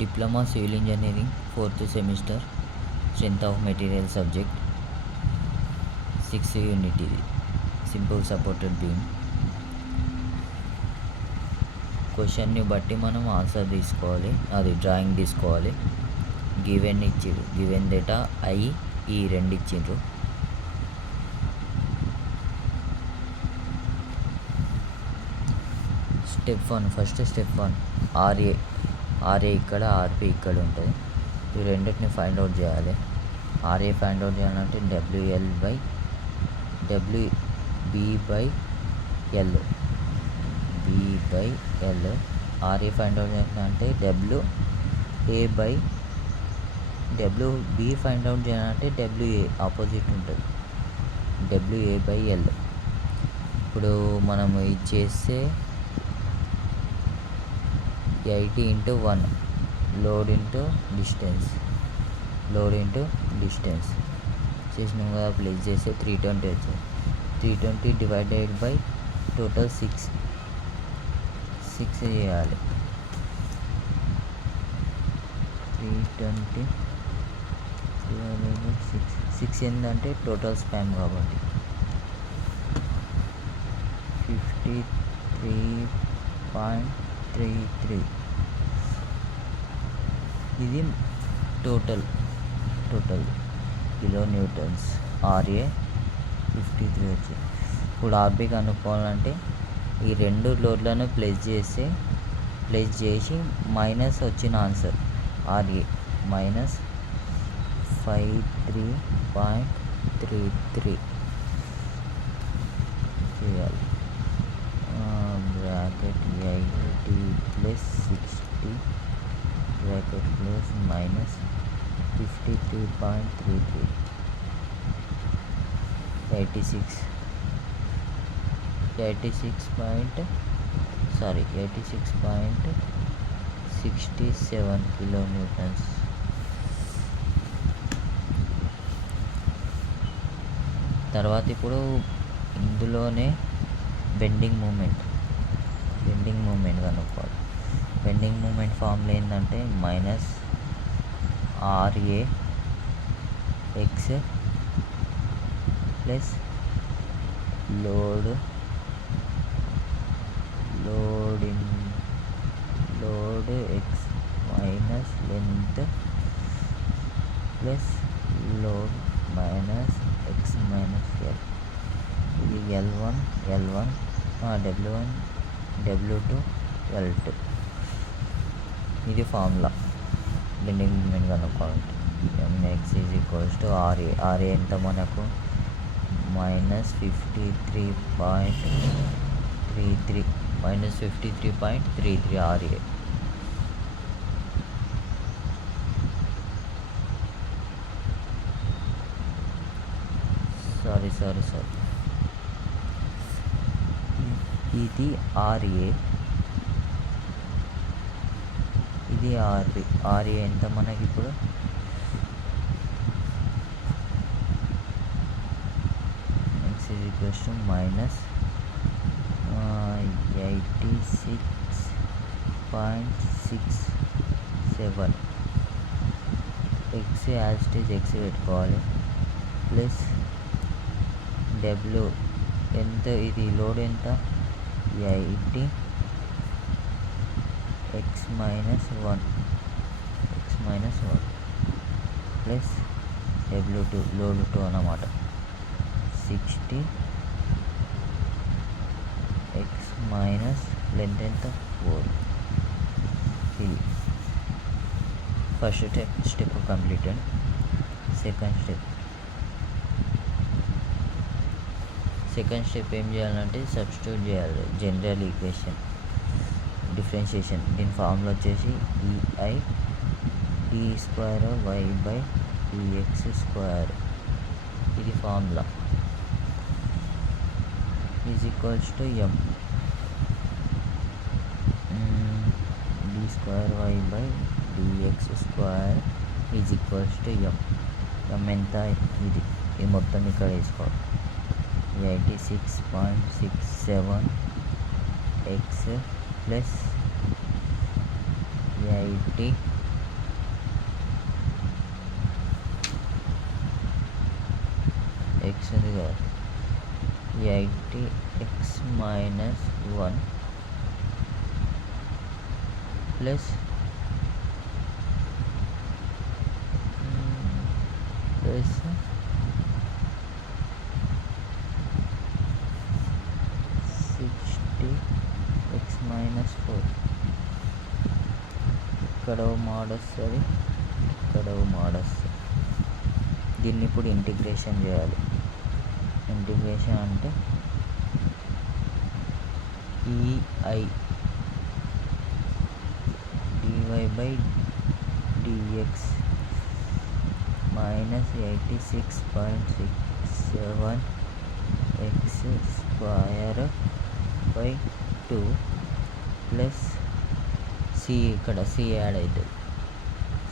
Diploma Civil Engineering 4th semester, Strength of Material subject, 6th unit ఇది simple supported beam. క్వశ్చన్ని బట్టి మనం answer తీసుకోవాలి, అది డ్రాయింగ్ తీసుకోవాలి. గివెన్ ఇచ్చిర్రు, గివెన్ డేటా ఐ ఈ రెండు ఇచ్చిండ్రు. ఫస్ట్ స్టెప్ 1 ఆర్ఏ ఇక్కడ, ఆర్పి ఇక్కడ ఉంటుంది. ఈ రెండింటిని ఫైండ్ అవుట్ చేయాలి. ఆర్ఏ ఫైండ్ అవుట్ చేయాలంటే డబ్ల్యూబి/ఎల్, ఆర్ఏ ఫైండ్ అవుట్ చేయాలంటే డబ్ల్యూబి ఫైండ్ అవుట్ చేయాలంటే డబ్ల్యూఏ ఆపోజిట్ ఉంటుంది, డబ్ల్యూఏ/ఎల్. ఇప్పుడు మనం ఇది చేస్తే 80 × 1 లోడ్ ఇంటూ డిస్టెన్స్ చేసినాం కదా. ప్లేస్ చేస్తే 320 వచ్చింది. 320 డివైడెడ్ బై టోటల్ 6 చేయాలి. 320 డివైడెడ్ బై 6 ఏంటంటే టోటల్ స్పాన్ కాబట్టి 53.33. ఇది టోటల్ కిలో న్యూటన్స్. ఆర్ఏ 53 వచ్చింది. ఇప్పుడు ఆర్బి కనుక్కోవాలంటే ఈ రెండు లోడ్లను ప్లేస్ చేసి మైనస్ వచ్చిన ఆన్సర్ ఆర్ఏ -53.33 చేయాలి. Bracket 80 + 60 bracket close -53.33 86.67 kilo newtons. తర్వాత ఇప్పుడు ఇందులోనే బెండింగ్ మూమెంట్ కనుక్కోవాలి. బెండింగ్ మూమెంట్ ఫార్ములా ఏంటంటే -RAX plus load X minus length plus load minus X minus L. ఇది L1 W1 W2 L2. ఇది ఫార్ములా బెండింగ్ మూమెంట్ కనుక్కోవాలంటే. Next RA ఎంత మనకు -53.33 ఆర్ఏ. సారీ ఇది ఆర్ఏ, ఇది ఆర్ఏ ఎంత మనకి ఇప్పుడు -86.67 ఎక్స్ యాజిటేజ్ ఎక్స్ పెట్టుకోవాలి. ప్లస్ డబ్ల్యూ ఎంత, ఇది లోడ్ ఎంత 80 x -1 ప్లస్ W2 లోడ్ 2 అన్నమాట 60 x మైనస్ లెంత్ ఎంత 4. ఇది first step completed. Second step ఏం చేయాలంటే సబ్స్టిట్యూట్ చేయాలి. జనరల్ ఈక్వేషన్ డిఫరెన్షియేషన్, దీని ఫార్ములా వచ్చేసి EI d2y/dx². ఇది formula is equals to m d2y/dx² is equals to m ఎంత, ఇది మొత్తం ఇక్కడ వేసుకోవాలి. 86.67 x ప్లస్ 80 ఉంది కదా, 80x minus 1 plus 60x minus 4. ఇక్కడ మోడ్ వస్తుంది, ఇక్కడ మోడ్ వస్తుంది. దీన్ని ఇప్పుడు ఇంటిగ్రేషన్ చేయాలి. ఇంటిగ్రేషన్ అంటే ei dy/dx minus 86.67 x square by 2 plus c, ఇక్కడ c యాడ్ అవుతుంది,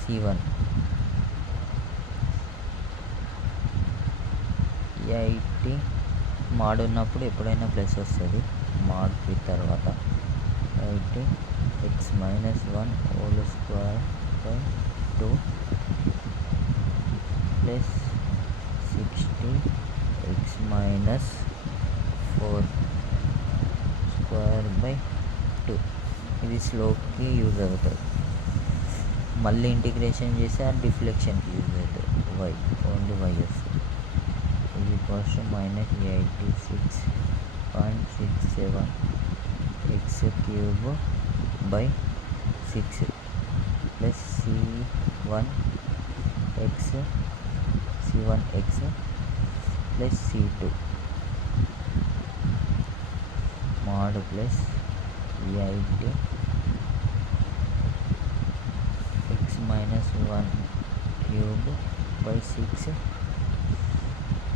c1 80 మాడ్ ఉన్నప్పుడు ఎప్పుడైనా ప్లస్ వస్తుంది. మాడ్ కి తర్వాత 80x minus 1 whole square by 2 plus 60x minus 4 square by 2. ఇది స్లోప్కి యూజ్ అవుతుంది. మళ్ళీ ఇంటిగ్రేషన్ చేస్తే ఆ డిఫ్లెక్షన్కి యూజ్ అవుతుంది. ఓన్లీ y వస్తుంది. ఇది equals minus 86.67 x cube by 6 plus c1x plus c2 mod plus 80x minus 1 cube by 6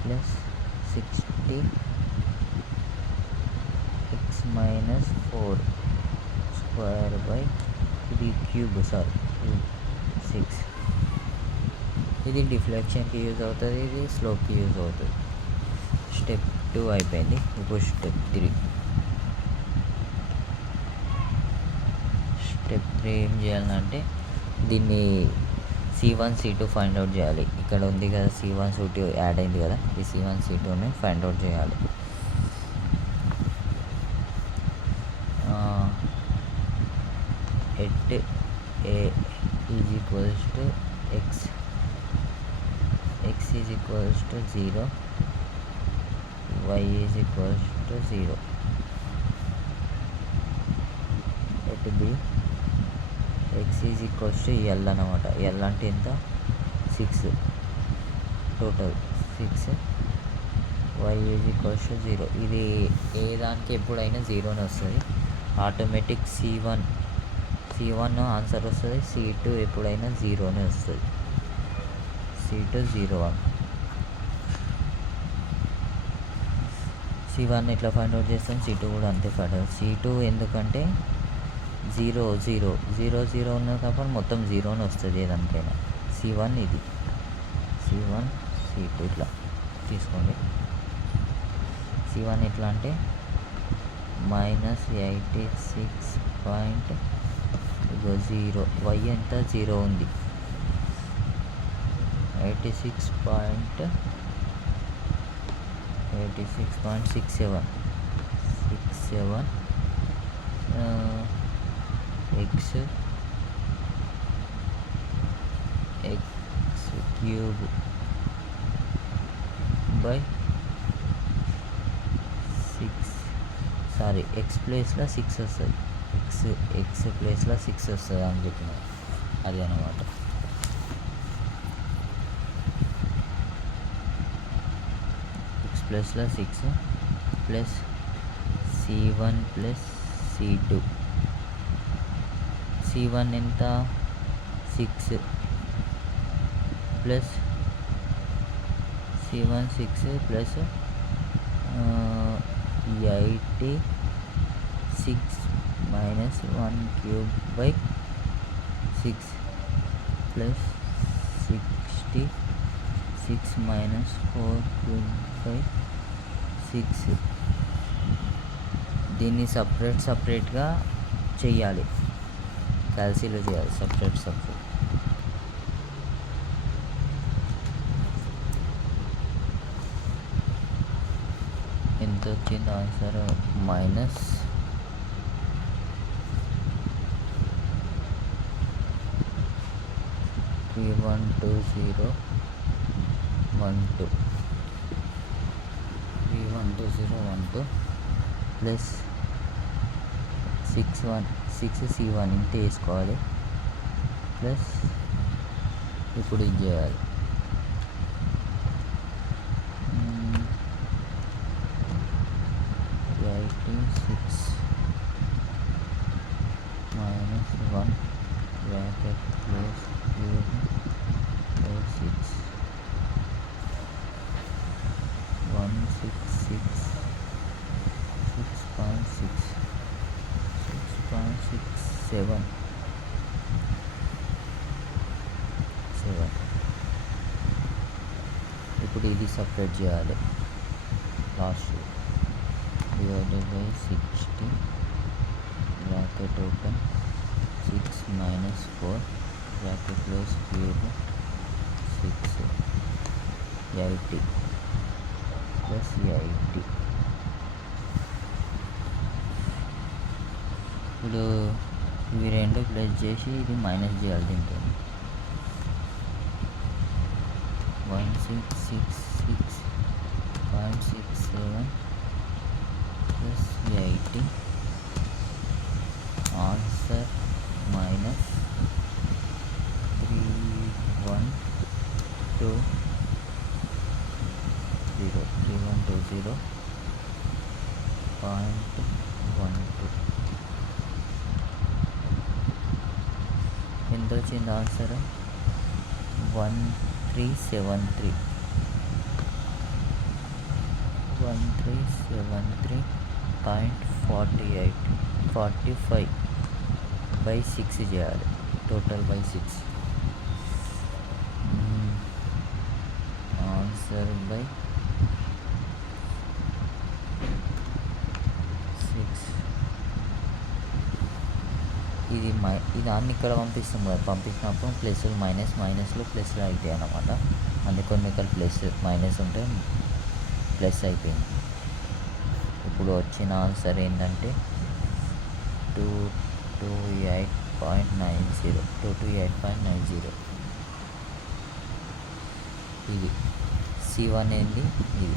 plus 60x minus 4 square by ఇది cube 6. ఇది డిఫ్లెక్షన్కి యూజ్ అవుతుంది, ఇది స్లోప్కి యూజ్ అవుతుంది. స్టెప్ 2 అయిపోయింది. ఇప్పుడు స్టెప్ 3. స్టెప్ 3 ఏం చేయాలంటే దీన్ని c1 c2 ఫైండ్ అవుట్ చేయాలి. ఇక్కడ ఉంది కదా c1 c2 యాడ్ అయింది కదా, ఈ c1 c2ని ఫైండ్ అవుట్ చేయాలి. At a is equals to x is equals to 0, y is equals to 0. At b x is equals to l అనమాట. l అంటే ఎంత, 6 total 6, y is equals to 0. ఇది ఏ దానికి ఎప్పుడైనా 0నే వస్తుంది. ఆటోమేటిక్ c1 ఆన్సర్ వస్తుంది, c2 ఎప్పుడైనా 0నే వస్తుంది. c2 0 1. c1 ఎట్లా ఫైండ్ అవుట్ చేస్తాం, c2 కూడా అంతే ఫైండ్ అవుట్. c2 ఎందుకంటే 0 0 0 0 ఉన్నది కాబట్టి మొత్తం 0నే వస్తుంది ఏదానికైనా. c1 ఇది c1 c2 ఇట్లా తీసుకోండి. c1 ఎట్లా అంటే minus 86.0, y ఎంత 0 ఉంది, 86.67 x cube by 6, sorry x ప్లేస్లో 6 వస్తుంది, x ప్లేస్లో 6 వస్తుంది అని చెప్పిన అది అన్నమాట. x ప్లస్లో 6 plus c1 plus c2. c1 ఎంత, 6 plus c1 6 plus 86 minus 1 cube by 6 plus 66 minus 4 cube by 6. దీన్ని సపరేట్గా చెయ్యాలి, క్యాల్సిలో చేయాలి సపరేట్. వచ్చింది answer minus 312012 plus 6C1 into వేసుకోవాలి ప్లస్ ఇప్పుడు ఇది చేయాలి 6 minus 1 bracket close cube 6 166 6.6 6.67 ఇప్పుడు ఇది సపరేట్ చేయాలి last divided by 60 bracket open 6 minus 4 bracket close cube 6 80 plus 80 ఇప్పుడు ఇవి రెండు ప్లస్ చేసి ఇది మైనస్ చేయాలి దీంతో 1666.67 plus 80 answer minus 3120.12 ఎంత వచ్చింది ఆన్సర్ 1373 1373.45 చేయాలి టోటల్ బై 6 ఆన్సర్ బై 6 ఇది అన్ని ఇక్కడ పంపిస్తాం కదా పంపించినప్పుడు ప్లస్లు మైనస్లు ప్లస్లు అవుతాయి అన్నమాట అందుకని ఇక్కడ ప్లస్ మైనస్ ఉంటే ప్లస్ అయిపోయింది ఇప్పుడు వచ్చిన ఆన్సర్ ఏంటంటే 228.90 ఇది C1 ఏంది ఇది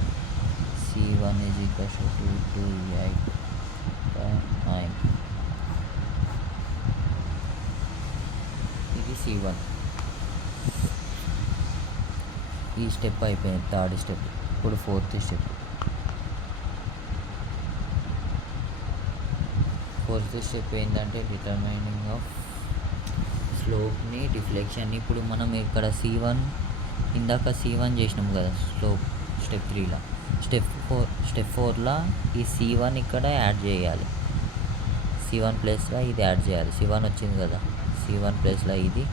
C1 is equals to 228.9 ఇది C1 ఈ స్టెప్ అయిపోయింది థర్డ్ స్టెప్ ఇప్పుడు ఫోర్త్ స్టెప్ ఏంటంటే డిటర్మైనింగ్ ఆఫ్ స్లోప్ని డిఫ్లెక్షన్ని ఇప్పుడు మనం ఇక్కడ ఇందాక C1 చేసినాం కదా స్లోప్ స్టెప్ 3లా స్టెప్ 4లా ఈ C1 ఇక్కడ యాడ్ చేయాలి C1 ప్లస్లో ఇది యాడ్ చేయాలి C1 వచ్చింది కదా C1 ప్లస్లో ఇది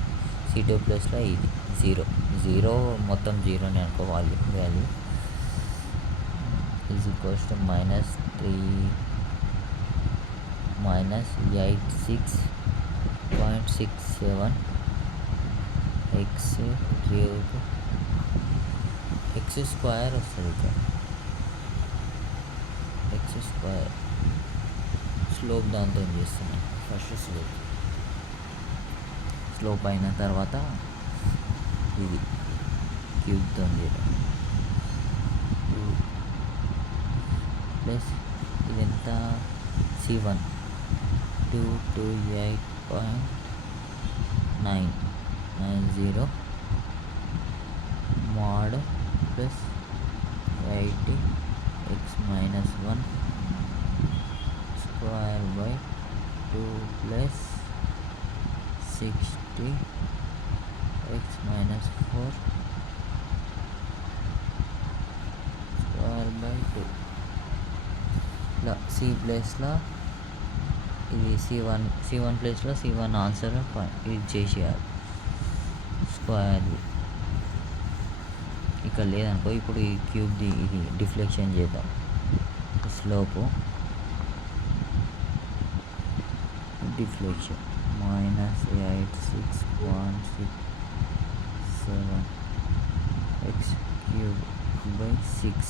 C2 ప్లస్లో ఇది 0 మొత్తం 0ని అనుకో value is equals to -86.67 x cube x square వస్తుంది ఇక్కడ x స్క్వేర్ స్లోప్ దాంతో చేస్తున్నాను ఫస్ట్ స్లోప్ అయిన తర్వాత ఇది క్యూబ్తో చేయడం ప్లస్ ఇది ఎంత C1 228.990 mod plus 80 x minus 1 square by 2 plus 60 x minus 4 square by 2 ఇలా C ప్లేస్లో ఇది C1 ప్లేస్లో C1 ఆన్సర్ ఇది చేసేయాలి స్క్వేర్ ఇక్కడ లేదనుకో ఇప్పుడు ఈ క్యూబ్ది ఇది డిఫ్లెక్షన్ చేద్దాం slope deflection -86.67 x cube by 6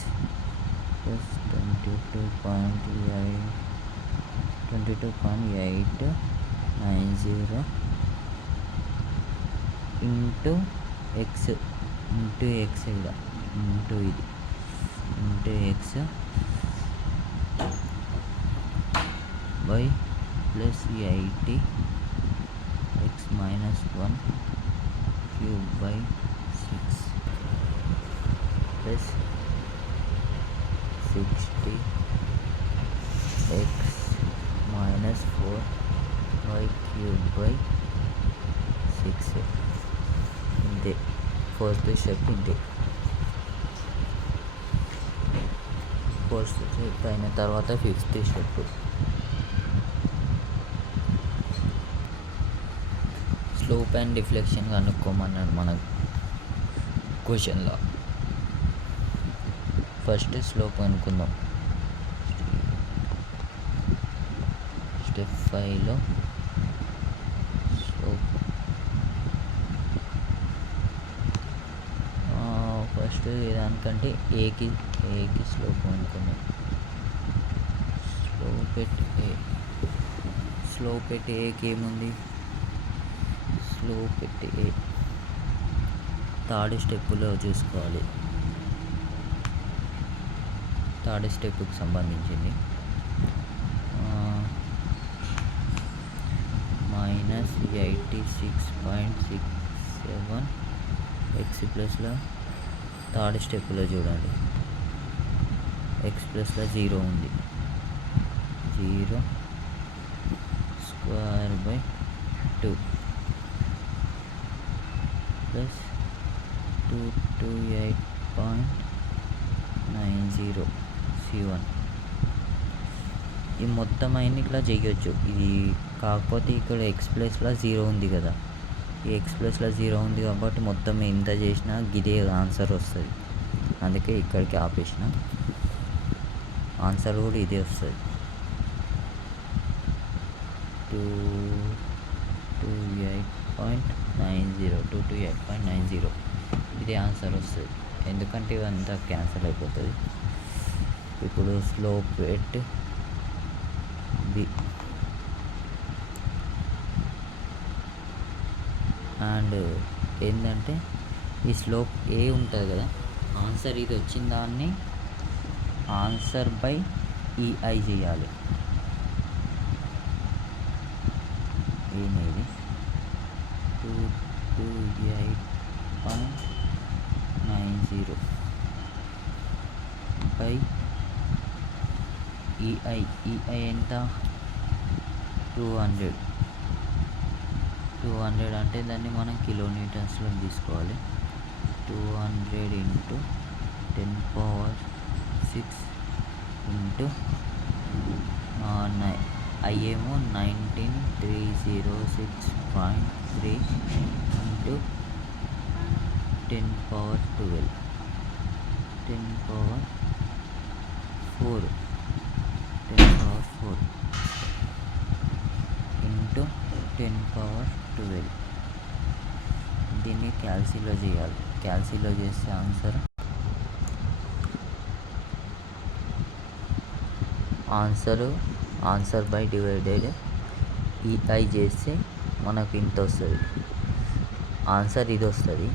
plus 20 22.890 into X ఇక్కడ into X by plus 80 x minus 1 cube by 6 plus 60 x minus 4 y cube by 6 ఇంతే. ఫోర్త్ స్టెప్ ఇంతే. ఫోర్త్ స్టెప్ అయిన తర్వాత fifth step slope and deflection కనుక్కోమన్నాడు మన క్వశ్చన్లో. First slope అనుకుందాం. Step 5లో స్లోప్ ఫస్ట్ దానికంటే ఏకి స్లోప్ అనుకుందాం. స్లోప్ ఎట్ ఏకి ఏముంది? స్లోప్ ఎట్ ఏ థర్డ్ స్టెప్లో చూసుకోవాలి. థర్డ్ స్టెప్కి సంబంధించింది. మైనస్ 86.67 ఎక్స్ ప్లస్లో థర్డ్ స్టెప్లో చూడండి. ఎక్స్ ప్లస్లో 0 ఉంది. 0 స్క్వేర్ బై 2 ప్లస్ 228.90 C1. ఈ మొత్తం అయినా ఇట్లా చేయొచ్చు. ఇది కాకపోతే ఇక్కడ ఎక్స్ ప్లస్లో 0 ఉంది కదా, ఈ ఎక్స్ ప్లస్లో 0 ఉంది కాబట్టి మొత్తం ఎంత చేసినా ఇదే ఆన్సర్ వస్తుంది. అందుకే ఇక్కడికి ఆపేసిన. ఆన్సర్ కూడా ఇదే వస్తుంది. 228.90 ఇదే ఆన్సర్ వస్తుంది. ఎందుకంటే ఇవంతా క్యాన్సిల్ అయిపోతుంది. ఇప్పుడు స్లోప్ ఎట్ బి అండ్ ఏంటంటే ఈ స్లోప్ ఏ ఉంటుంది కదా, ఆన్సర్ ఇది వచ్చిన దాన్ని ఆన్సర్ బై ఈఐ చేయాలి. ఏనేది 228.90 బై ఈఐ ఎంత? 200 అంటే దాన్ని మనం కిలోమీటర్స్లో తీసుకోవాలి. 200 ఇంటూ 10⁶ ఇంటూ అయ్యేమో 19306.3 ఇంటూ 10⁻12 10⁻4 ఇంటూ 10⁻12. దీన్ని క్యాల్సిలో చేయాలి. క్యాల్సిలో చేస్తే ఆన్సర్ బై డివైడెడ్ ఈఐ చేస్తే మనకు ఇంత వస్తుంది. ఆన్సర్ ఇది వస్తుంది.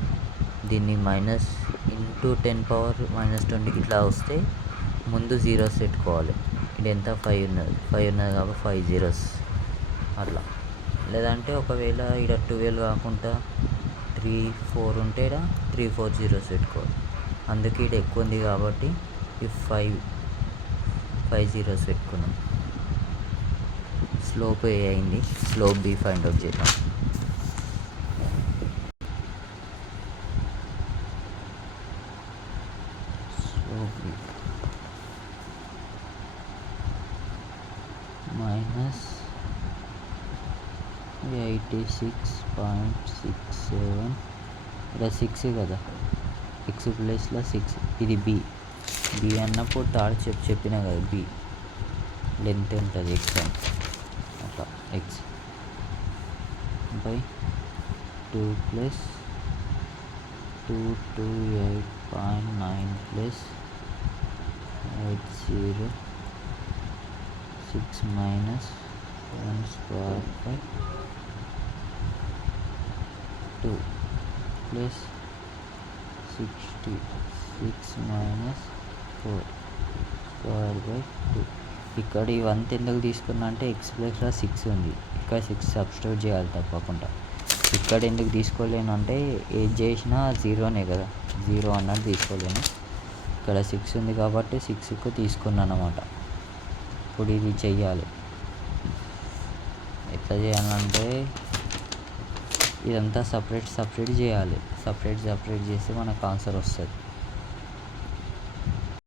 దీన్ని మైనస్ ఇంటూ 10⁻−20 ఇట్లా వస్తే ముందు జీరోస్ పెట్టుకోవాలి. ఇది ఎంత? 5 ఉన్నది కాబట్టి 5 zeros అట్లా. లేదంటే ఒకవేళ ఇక్కడ 12 కాకుండా 3 4 ఉంటే 3 4 zeros పెట్టుకోవాలి. అందుకే ఇక్కడ ఎక్కువ ఉంది కాబట్టి ఈ 5 zeros పెట్టుకున్నాం. స్లోప్ ఏ అయింది. స్లోప్ బి ఫైండ్ అవుట్ చేద్దాం. స్లోప్ బి మైనస్ 86.67 ఇక్కడ 6 కదా, ఎక్స్ ప్లస్లో 6. ఇది బి అన్నప్పుడు థర్డ్ చెప్పినా కదా, బి లెంత్ ఉంటుంది ఎక్స్ అని. అట్లా X by 2 plus 228.9 plus 80 6 minus 1 square by 2 plus 66 minus 4 square by 2. ఇక్కడ ఇవంతా ఎందుకు తీసుకున్నా అంటే ఎక్స్ ప్లస్లో 6 ఉంది, ఇక్కడ 6 సబ్స్టిట్యూట్ చేయాలి తప్పకుండా. ఇక్కడ ఎందుకు తీసుకోలేను అంటే ఏది చేసినా జీరోనే కదా, జీరో అన్నట్టు తీసుకోలేను. ఇక్కడ 6 ఉంది కాబట్టి 6కు తీసుకున్నాను అన్నమాట. ఇప్పుడు ఇది చెయ్యాలి. ఎట్లా చేయాలంటే ఇదంతా సపరేట్ చేయాలి. సపరేట్ చేస్తే మనకు ఆన్సర్ వస్తుంది.